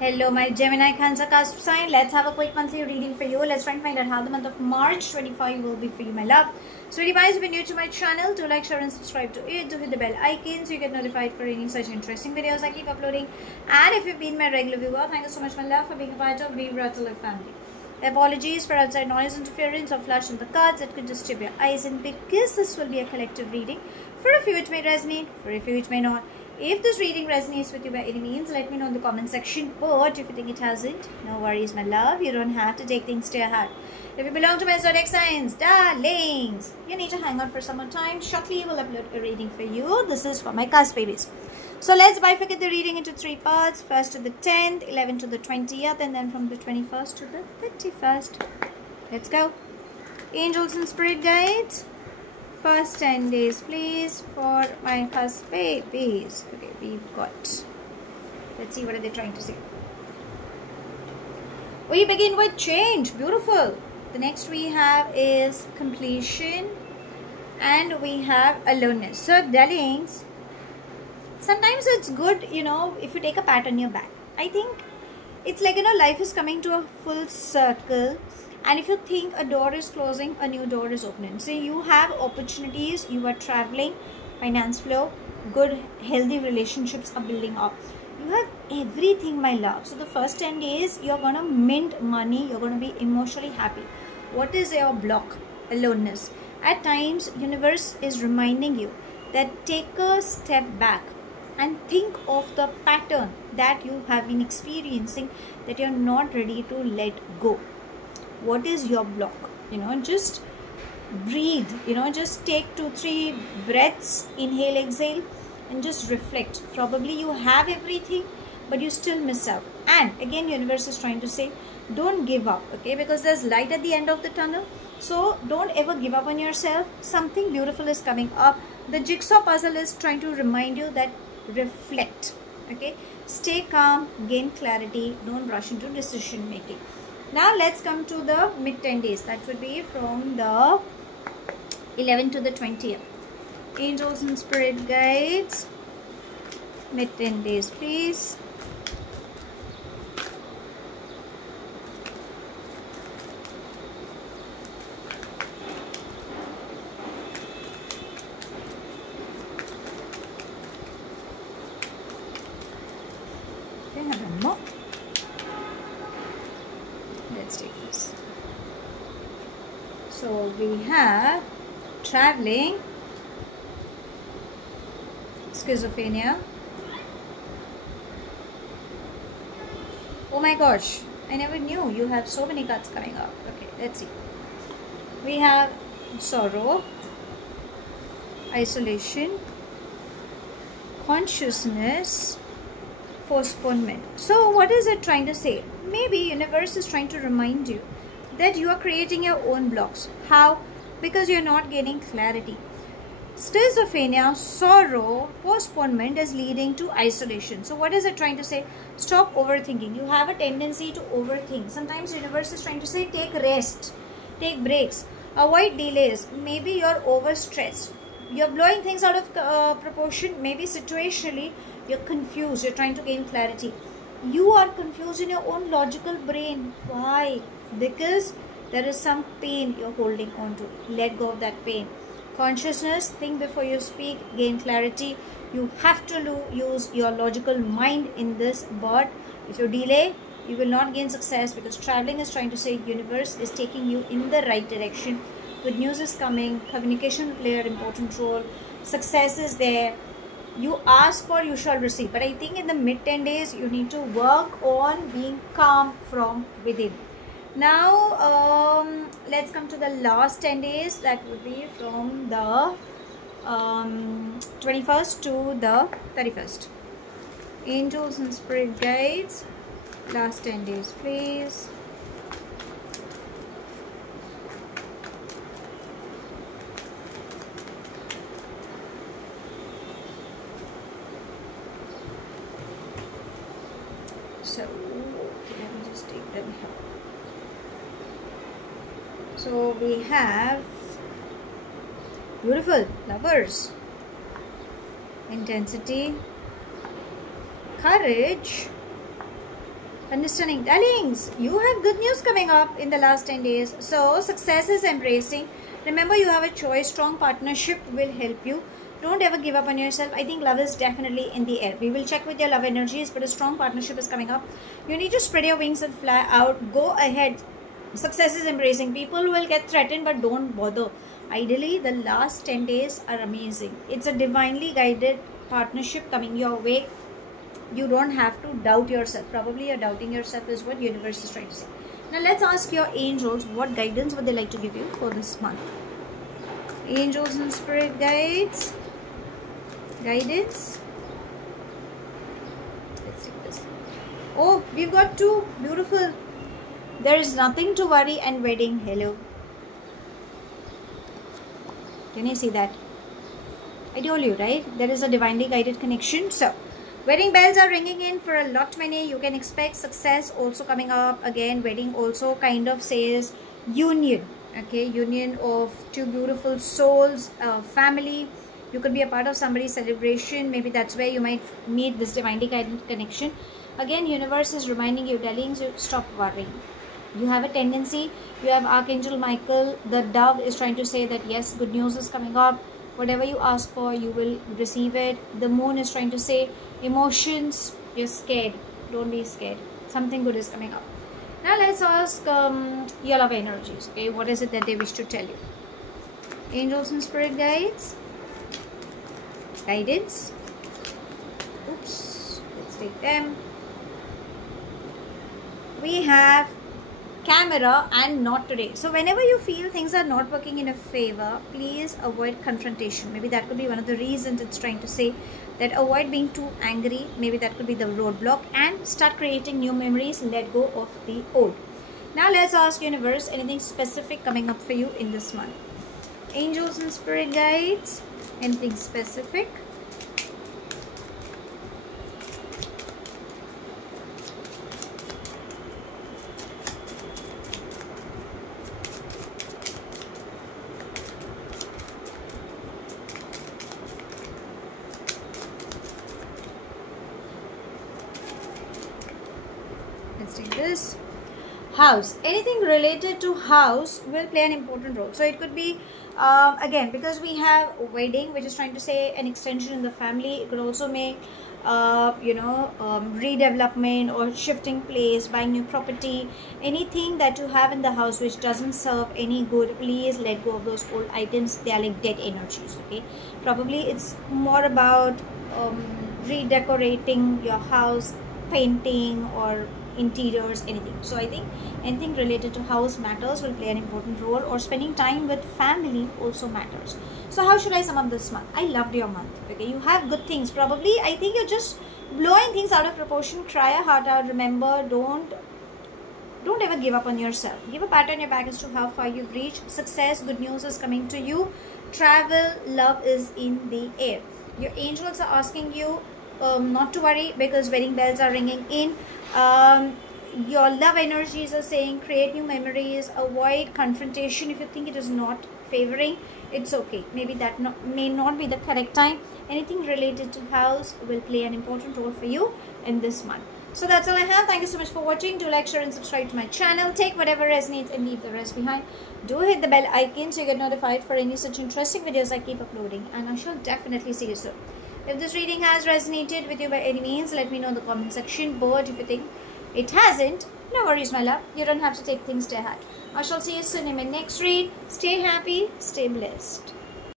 Hello, my Gemini Cancer cusp sign. Let's have a quick monthly reading for you. Let's try and find out how the month of March 25 will be for you, my love. So, guys, if you're new to my channel, do like, share, and subscribe to it. Do hit the bell icon so you get notified for any such interesting videos I keep uploading. And if you've been my regular viewer, thank you so much, my love, for being a part of Vibra to Live family. Apologies for outside noise interference or flash in the cards that could disturb your eyes, and because this will be a collective reading, for a few it may resonate, for a few it may not. If this reading resonates with you by any means, let me know in the comment section. But if you think it hasn't, no worries, my love. You don't have to take things to your heart. If you belong to my zodiac signs, darlings, you need to hang on for some more time. Shortly, we'll upload a reading for you. This is for my cusp babies. So let's bifurcate the reading into 3 parts. First to the 10th, 11th to the 20th, and then from the 21st to the 31st. Let's go. Angels and spirit guides. First 10 days, please, for my cusp babies. Okay, we've got. Let's see what are they trying to say. We begin with change. Beautiful. The next we have is completion, and we have aloneness. So, darlings, sometimes it's good, if you take a pat on your back. I think it's like, life is coming to a full circle. And if you think a door is closing, a new door is opening. So you have opportunities, you are traveling, finance flow, good, healthy relationships are building up. You have everything, my love. So the first 10 days, you're going to mint money. You're going to be emotionally happy. What is your block? Aloneness. At times, universe is reminding you that take a step back and think of the pattern that you have been experiencing that you're not ready to let go. What is your block? Just breathe, just take 2-3 breaths, inhale, exhale, and just reflect. Probably you have everything, but you still miss out. And again, universe is trying to say, don't give up, okay? Because there's light at the end of the tunnel. So don't ever give up on yourself. Something beautiful is coming up. The jigsaw puzzle is trying to remind you that reflect, okay? Stay calm, gain clarity, don't rush into decision making. Now let's come to the mid 10 days. That would be from the 11th to the 20th. Angels and spirit guides. Mid 10 days, please. Okay, have one more. Let's take this. So we have traveling, schizophrenia. Oh my gosh, I never knew you have so many cards coming up. Okay, let's see. We have sorrow, isolation, consciousness, postponement. So what is it trying to say? Maybe universe is trying to remind you that you are creating your own blocks. How? Because you're not getting clarity. Schizophrenia, sorrow, postponement is leading to isolation. So what is it trying to say? Stop overthinking. You have a tendency to overthink. Sometimes universe is trying to say take rest, take breaks, avoid delays. Maybe you're overstressed. You're blowing things out of proportion. Maybe situationally you're confused. You're trying to gain clarity. You are confused in your own logical brain. Why? Because there is some pain you're holding on to. Let go of that pain. Consciousness, think before you speak, gain clarity. You have to use your logical mind in this, but if you delay, you will not gain success, because traveling is trying to say universe is taking you in the right direction. Good news is coming. Communication will play an important role. Success is there. You ask for, you shall receive. But I think in the mid 10 days, you need to work on being calm from within. Now, let's come to the last 10 days. That would be from the 21st to the 31st. Angels and spirit guides. Last 10 days, please. So, let me just take them here. So, we have beautiful lovers, intensity, courage, Understanding. Darlings, you have good news coming up in the last 10 days. So, success is embracing. Remember, you have a choice. Strong partnership will help you. Don't ever give up on yourself. I think love is definitely in the air. We will check with your love energies, but a strong partnership is coming up. You need to spread your wings and fly out. Go ahead. Success is embracing. People will get threatened, but don't bother. Ideally, the last 10 days are amazing. It's a divinely guided partnership coming your way. You don't have to doubt yourself. Probably you're doubting yourself is what universe is trying to say. Now let's ask your angels what guidance would they like to give you for this month. Angels and spirit guides. Guidance. Let's take this. Oh, we've got two. Beautiful. There is nothing to worry and wedding. Hello. Can you see that? I told you, right? There is a divinely guided connection. So, wedding bells are ringing in for a lot many. You can expect success also coming up. Again, wedding also kind of says union. Okay, union of two beautiful souls, family. You could be a part of somebody's celebration. Maybe that's where you might meet this divinely guided connection. Again, universe is reminding you, telling you, stop worrying. You have a tendency, you have Archangel Michael, the dove is trying to say that yes, good news is coming up. Whatever you ask for, you will receive it. The moon is trying to say emotions, you're scared. Don't be scared. Something good is coming up. Now let's ask your love energies. Okay, what is it that they wish to tell you? Angels and spirit guides. Guidance. Oops. Let's take them. We have camera and not today. So whenever you feel things are not working in a favor, please avoid confrontation. Maybe that could be one of the reasons it's trying to say that avoid being too angry. Maybe that could be the roadblock, and start creating new memories. Let go of the old. Now let's ask universe anything specific coming up for you in this month. Angels and spirit guides, anything specific. Let's take this. House. Anything related to house will play an important role. So it could be again, because we have wedding, which is trying to say an extension in the family. It could also make redevelopment or shifting place, buying new property. Anything that you have in the house which doesn't serve any good, please let go of those old items. They are like dead energies. Okay, probably it's more about redecorating your house, painting or interiors, anything. So I think anything related to house matters will play an important role, or spending time with family also matters. So how should I sum up this month? I loved your month. Okay, you have good things. Probably I think you're just blowing things out of proportion. Cry your heart out. Remember, don't ever give up on yourself. Give a pat on your back as to how far you've reached. Success, good news is coming to you. Travel, love is in the air. Your angels are asking you not to worry, because wedding bells are ringing in. Your love energies are saying create new memories, avoid confrontation. If you think it is not favoring, it's okay. Maybe that may not be the correct time. Anything related to house will play an important role for you in this month. So that's all I have. Thank you so much for watching. Do like, share and subscribe to my channel. Take whatever resonates and leave the rest behind. Do hit the bell icon so you get notified for any such interesting videos I keep uploading, and I shall definitely see you soon. If this reading has resonated with you by any means, let me know in the comment section. But if you think it hasn't, no worries, my love. You don't have to take things to heart. I shall see you soon in my next read. Stay happy, stay blessed.